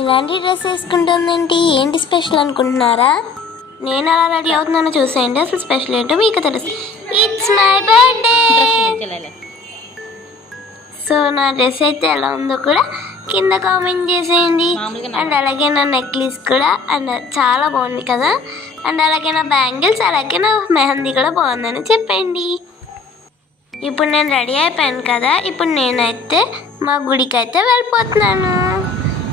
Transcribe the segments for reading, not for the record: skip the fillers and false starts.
ఇలాంటి డ్రెస్ వేసుకుంటుందేంటి, ఏంటి స్పెషల్ అనుకుంటున్నారా? నేను అలా రెడీ అవుతున్నానో చూసేయండి, అసలు స్పెషల్ ఏంటో మీకు తెలుసు. It's my birthday. సో నా డ్రెస్ అయితే ఎలా ఉందో కూడా కింద కామెంట్ చేసేయండి. అండ్ అలాగే నా నెక్లెస్ కూడా అండ్ చాలా బాగుంది కదా. అండ్ అలాగే నా బ్యాంగిల్స్, అలాగే నా మెహందీ కూడా బాగుందని చెప్పండి. ఇప్పుడు నేను రెడీ అయిపోయాను కదా, ఇప్పుడు నేనైతే మా గుడికి అయితే వెళ్ళిపోతున్నాను.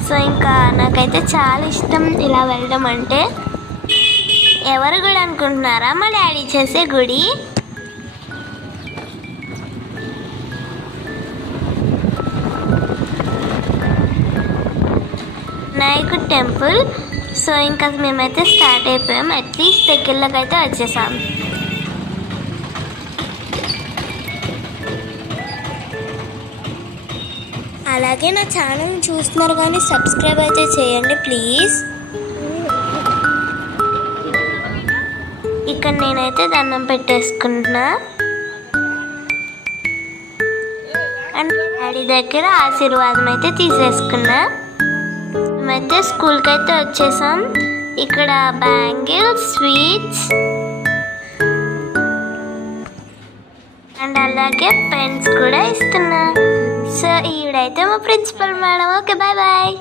సో ఇంకా నాకైతే చాలా ఇష్టం ఇలా వెళ్ళడం అంటే. ఎవరు గుడి అనుకుంటున్నారా? మా డాడీ చేసే గుడి. వినాయకుడు టెంపుల్. సో ఇంకా మేమైతే స్టార్ట్ అయిపోయాం. అట్లీస్ట్ దగ్గరలోకి అయితే వచ్చేసాం. అలాగే నా ఛానల్ చూస్తున్నారు కానీ సబ్స్క్రైబ్ అయితే చేయండి ప్లీజ్. ఇక్కడ నేనైతే దండం పెట్టేసుకుంటున్నా. అండ్ డాడీ దగ్గర ఆశీర్వాదం అయితే తీసేసుకున్నా. మేమైతే స్కూల్కి అయితే వచ్చేసాం. ఇక్కడ బ్యాంగిల్స్, స్వీట్స్ అండ్ అలాగే పెన్స్ కూడా ఇస్తున్నా. సో ఈవిడైతే మా principal madam. Okay, bye bye.